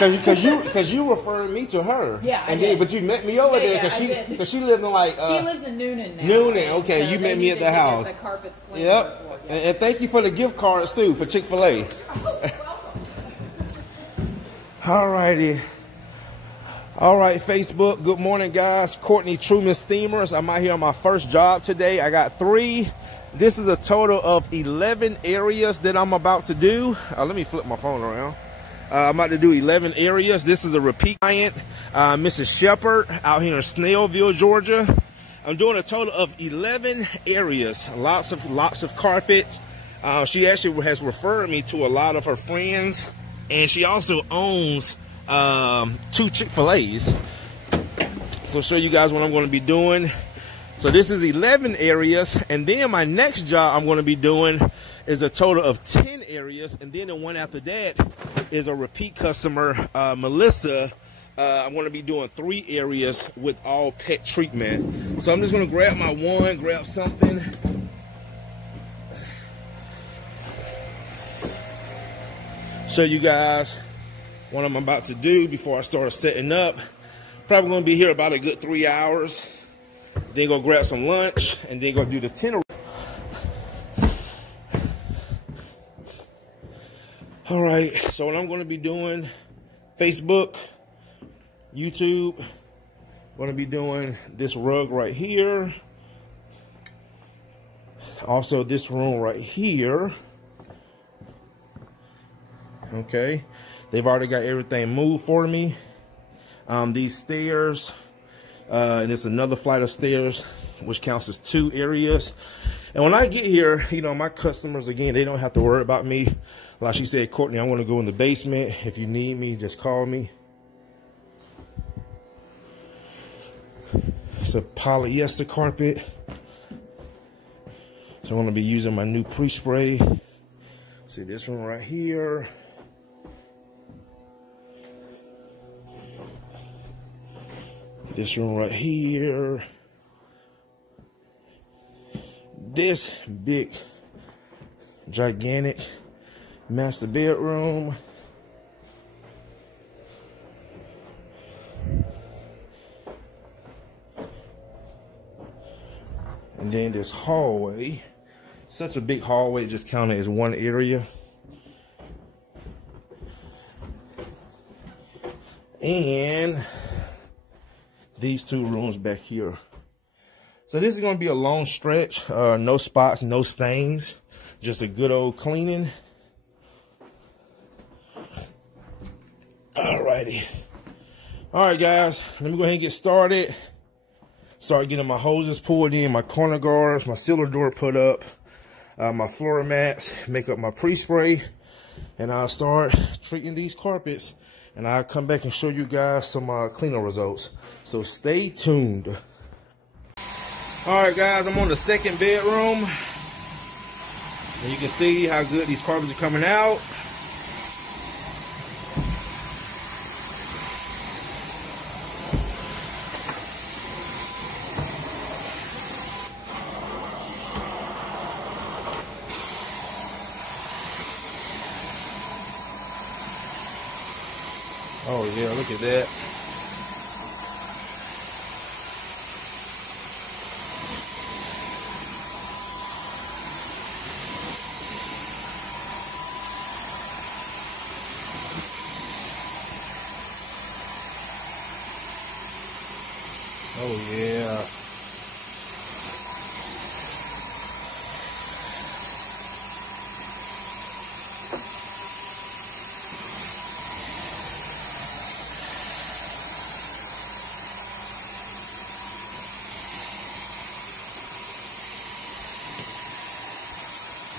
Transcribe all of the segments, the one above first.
Cause you referred me to her. Yeah, I and did. then, but you met me over there because she lived in like. She lives in Noonan now. Noonan, okay. So you met me at the house. The carpets cleaned. Yep. Before, And thank you for the gift cards too for Chick-fil-A. Alrighty. All right, Facebook. Good morning, guys. Courtney Truman Steamers. I'm out here on my first job today. I got 3. This is a total of 11 areas that I'm about to do. Let me flip my phone around. I'm about to do 11 areas. This is a repeat client, Mrs. Shepherd, out here in Snellville, Georgia. I'm doing a total of 11 areas. Lots of carpet. She actually has referred me to a lot of her friends, and she also owns 2 Chick-fil-A's. So I'll show you guys what I'm going to be doing. So this is 11 areas, and then my next job I'm going to be doing is a total of 10 areas, and then the one after that is a repeat customer, Melissa. I'm going to be doing 3 areas with all pet treatment. So I'm just going to grab my grab something. Show you guys what I'm about to do before I start setting up. Probably going to be here about a good 3 hours. Then go grab some lunch and then go do the 10. All right, so what I'm going to be doing, Facebook, YouTube, I'm going to be doing this rug right here. Also this room right here. Okay, they've already got everything moved for me. These stairs, and it's another flight of stairs, which counts as 2 areas. And when I get here, you know, my customers, again, they don't have to worry about me. Like she said, Courtney, I want to go in the basement. If you need me, just call me. It's a polyester carpet. So I'm going to be using my new pre-spray. See this one right here. This room right here. This big, gigantic master bedroom. And then this hallway. Such a big hallway, just counted as 1 area. And these 2 rooms back here. So this is going to be a long stretch. No spots, no stains. Just a good old cleaning. Alrighty. Alright, guys. Let me go ahead and get started. Start getting my hoses pulled in, my corner guards, my sealer door put up, my floor mats, make up my pre-spray, and I'll start treating these carpets. And I'll come back and show you guys some cleaner results. So stay tuned. All right, guys, I'm on the 2nd bedroom. And you can see how good these carpets are coming out. Oh yeah, look at that. Oh yeah.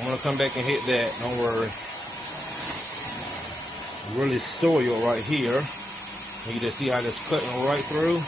I'm gonna come back and hit that, don't worry. Really soil right here. You can see how that's cutting right through.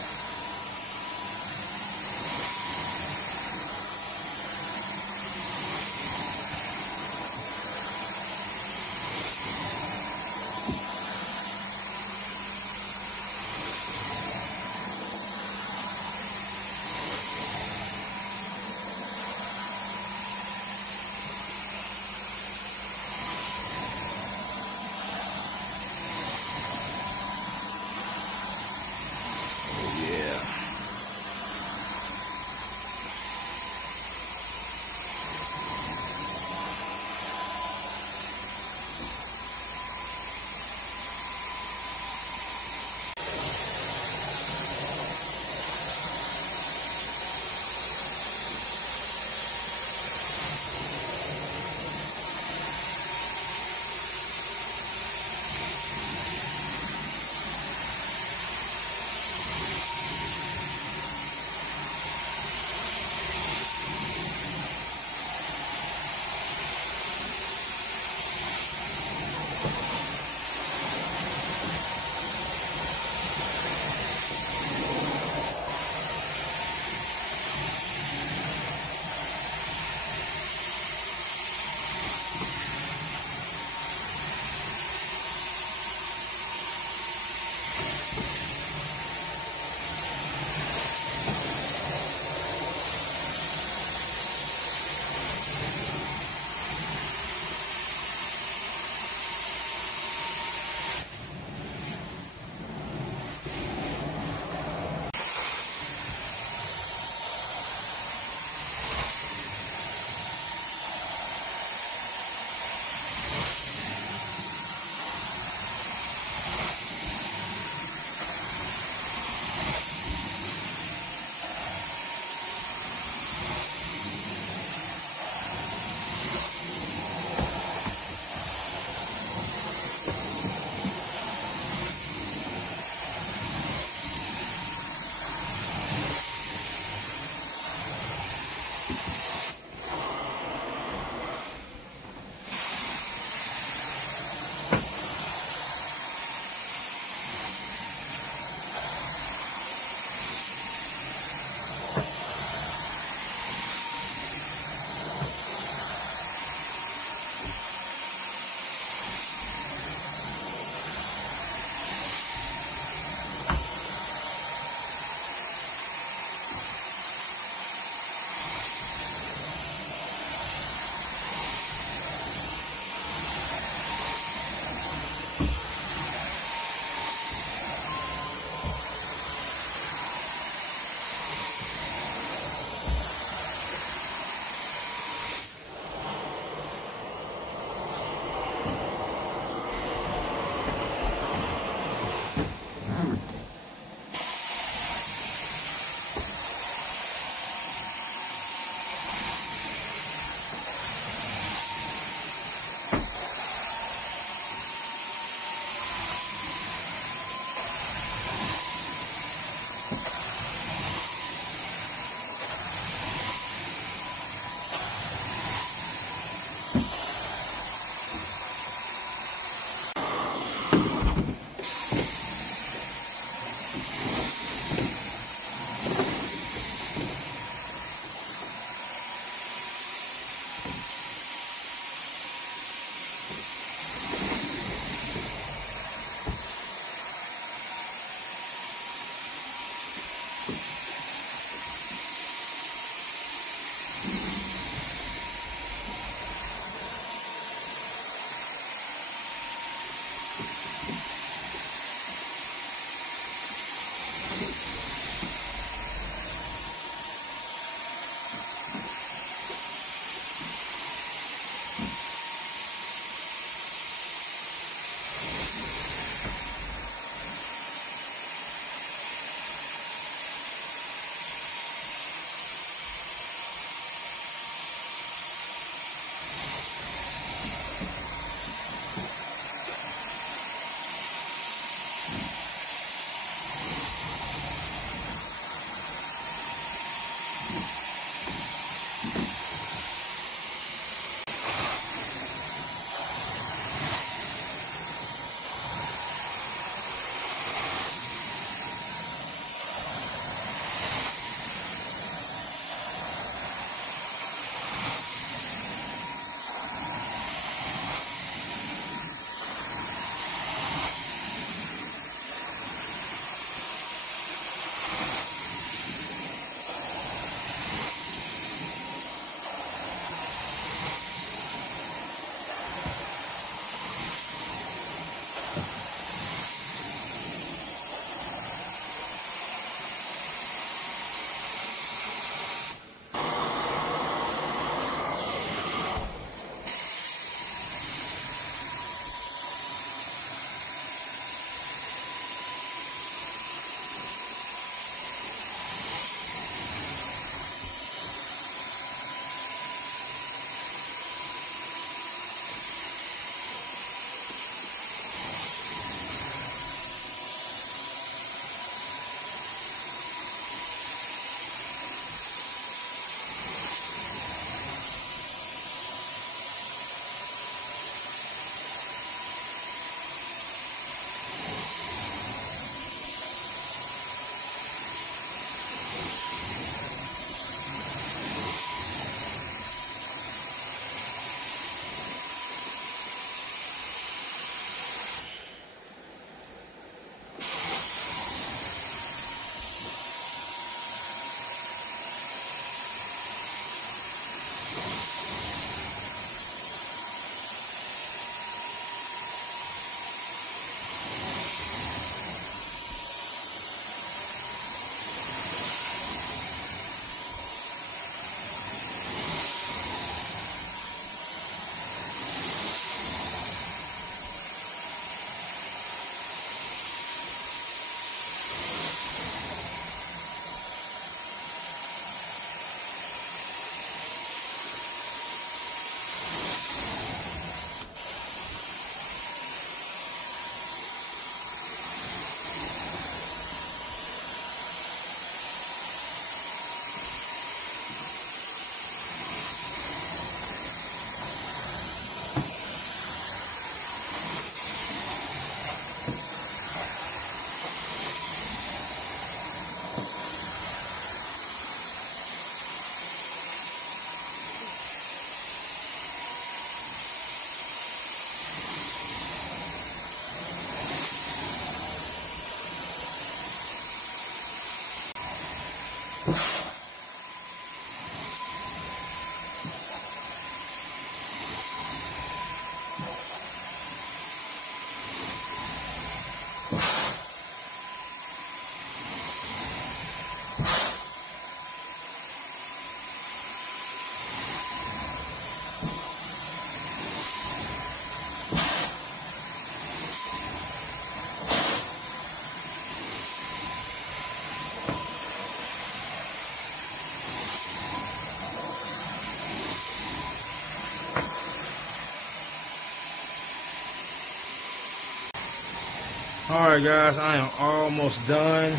All right, guys, I am almost done.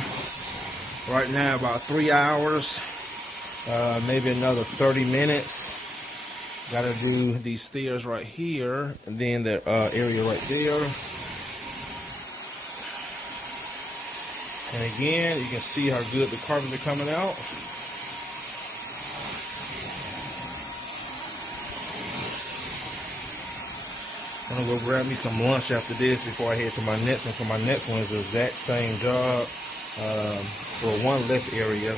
Right now, about 3 hours, maybe another 30 minutes. Got to do these stairs right here, and then the area right there. And again, you can see how good the carpets are coming out. I'm gonna go grab me some lunch after this before I head to my next one. For my next one is the exact same job. For one less area,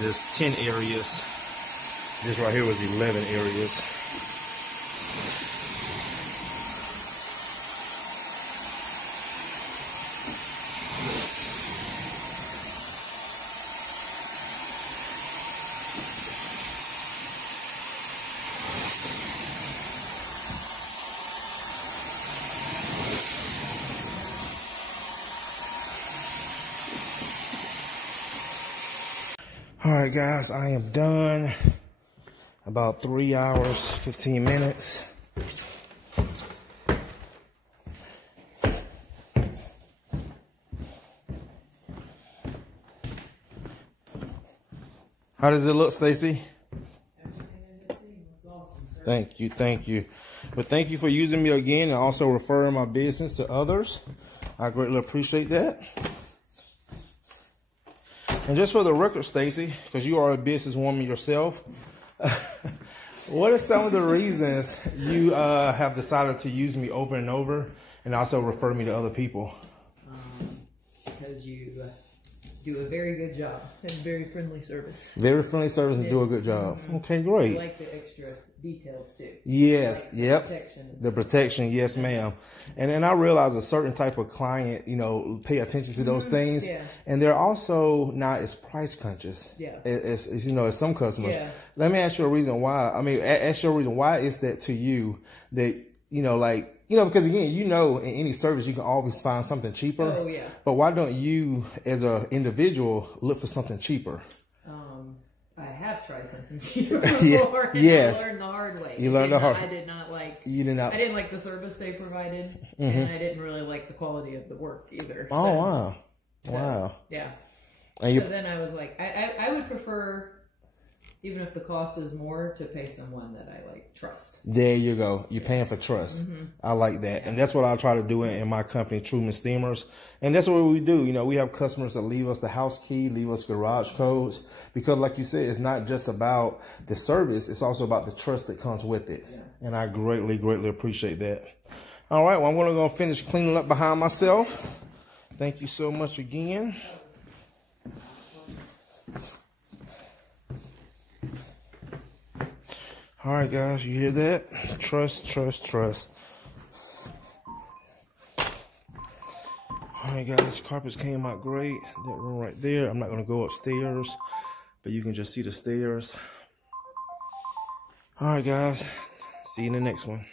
there's 10 areas. This right here was 11 areas. All right, guys, I am done. About 3 hours, 15 minutes. How does it look, Stacy? Thank you, thank you. But thank you for using me again and also referring my business to others. I greatly appreciate that. And just for the record, Stacy, because you are a businesswoman yourself, what are some of the reasons you have decided to use me over and over and also refer me to other people? Because you do a very good job and very friendly service. Very friendly service and do a good job. Mm-hmm. Okay, great. I like the extra details too. Yes, like yep. The protection, yes, ma'am. And I realize a certain type of client, you know, pay attention to those things. Yeah. And they're also not as price conscious. Yeah. As you know, as some customers. Yeah. Let me ask you a reason why. I mean, ask you a reason why is that to you that, you know, like, you know, because again, you know, in any service, you can always find something cheaper. Oh, yeah. But why don't you, as an individual, look for something cheaper? I have tried something cheaper before, and yes. I learned the hard way. You learned the hard way. I did not like. You did not. I didn't like the service they provided, and I didn't really like the quality of the work either. Oh, so, wow. So, wow. Yeah. And so then I was like, I would prefer, even if the cost is more, to pay someone that I like trust. There you go. You're paying for trust. I like that. And that's what I try to do in my company, Truman Steamers. And that's what we do. You know, we have customers that leave us the house key, leave us garage codes. Because like you said, it's not just about the service. It's also about the trust that comes with it. Yeah. And I greatly, greatly appreciate that. All right. Well, I'm going to go finish cleaning up behind myself. Thank you so much again. All right, guys, you hear that? Trust, trust, trust. All right, guys, carpets came out great. That room right there. I'm not going to go upstairs, but you can just see the stairs. All right, guys. See you in the next one.